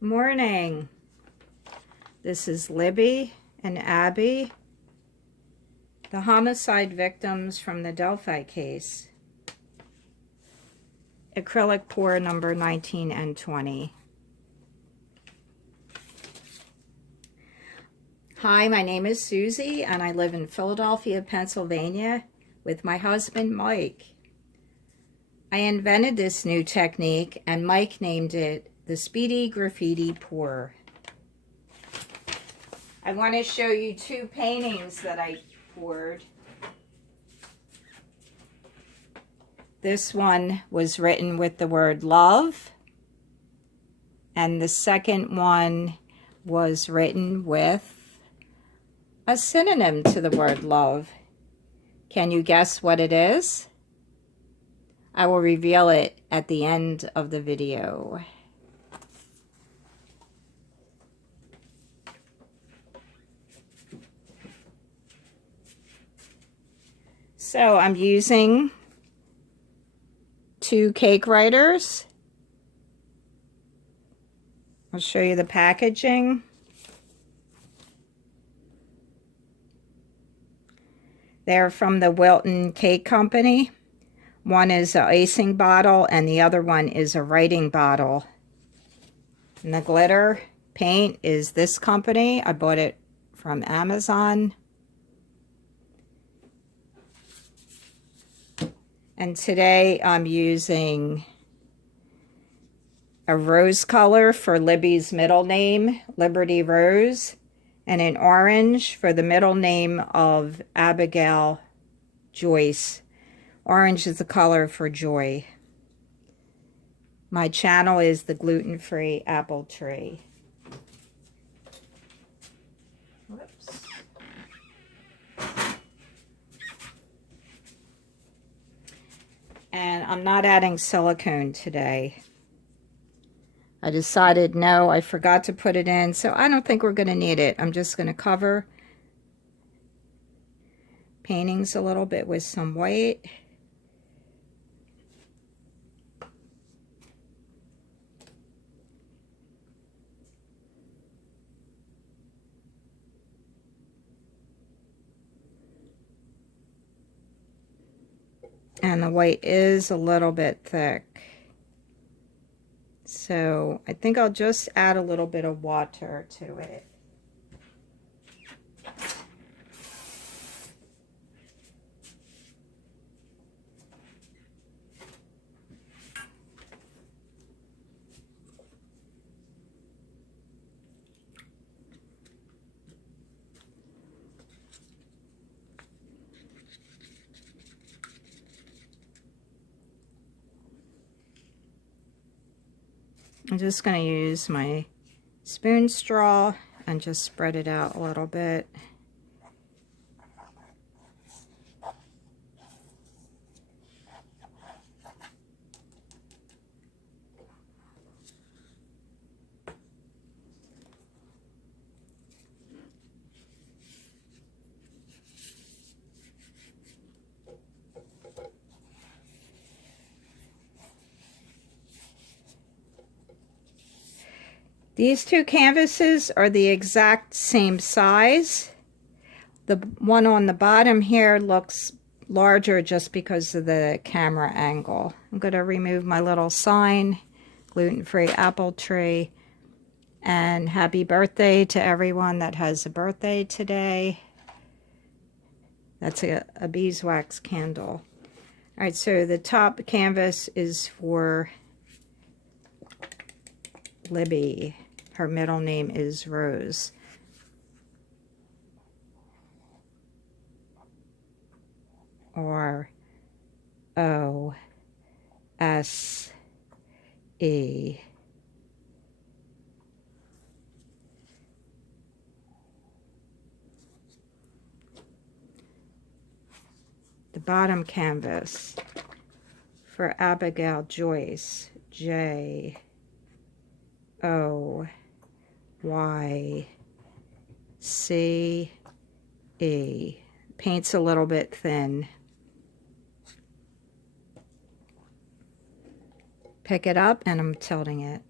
Morning. This is Libby and Abby, the homicide victims from the Delphi case. Acrylic pour number 19 and 20. Hi, my name is Susie and I live in Philadelphia, Pennsylvania with my husband Mike. I invented this new technique and Mike named it the Speedy Graffiti Pour. I want to show you two paintings that I poured. This one was written with the word love, and the second one was written with a synonym to the word love. Can you guess what it is? I will reveal it at the end of the video. So I'm using two cake writers. I'll show you the packaging. They're from the Gluten cake company. One is an icing bottle and the other one is a writing bottle. And the glitter paint is this company. I bought it from Amazon. And today I'm using a rose color for Libby's middle name, Liberty Rose, and an orange for the middle name of Abigail Joyce. Orange is the color for joy. My channel is the Gluten-Free Apple Tree. Whoops. And I'm not adding silicone today. I decided no, I forgot to put it in, so I don't think we're going to need it. I'm just going to cover paintings a little bit with some white. And the white is a little bit thick. So I think I'll just add a little bit of water to it. I'm just going to use my spoon straw and just spread it out a little bit. These two canvases are the exact same size. The one on the bottom here looks larger just because of the camera angle. I'm going to remove my little sign, Gluten-Free Apple Tree, and happy birthday to everyone that has a birthday today. That's a beeswax candle. All right, so the top canvas is for Libby. Her middle name is Rose. Or O-S-E. The bottom canvas for Abigail Joyce, J-O-Y-C-E. Paint's a little bit thin. Pick it up and I'm tilting it.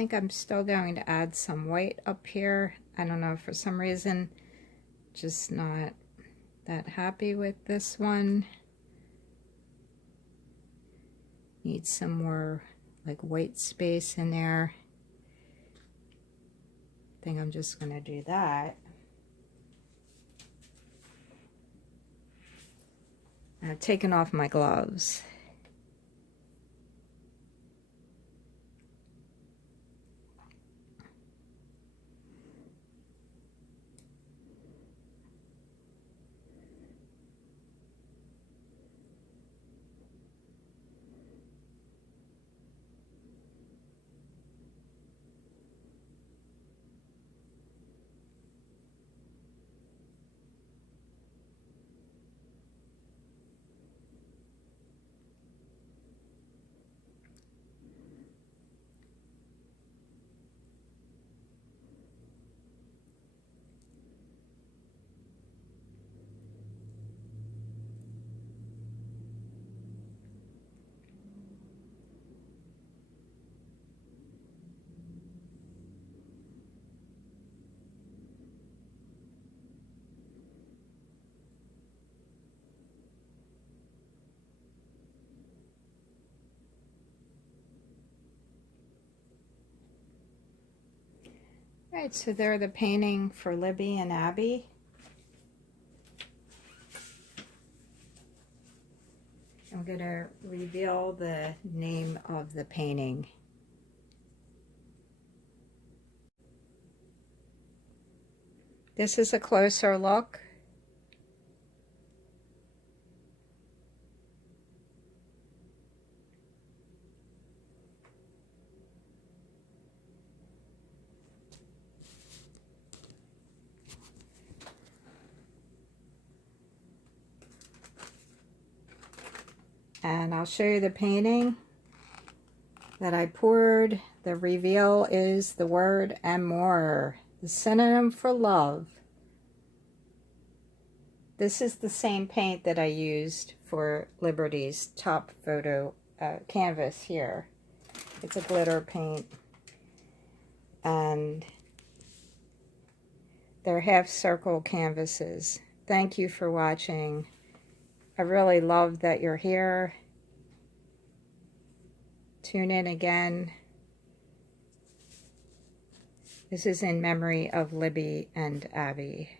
think I'm still going to add some white up here. I don't know, for some reason, just not that happy with this one. Need some more like white space in there. I think I'm just going to do that. I've taken off my gloves. Alright, so they're the painting for Libby and Abby. I'm going to reveal the name of the painting. This is a closer look. And I'll show you the painting that I poured. The reveal is the word amour, the synonym for love. This is the same paint that I used for Liberty's top photo canvas here. It's a glitter paint. And they're half circle canvases. Thank you for watching. I really love that you're here. Tune in again. This is in memory of Libby and Abby.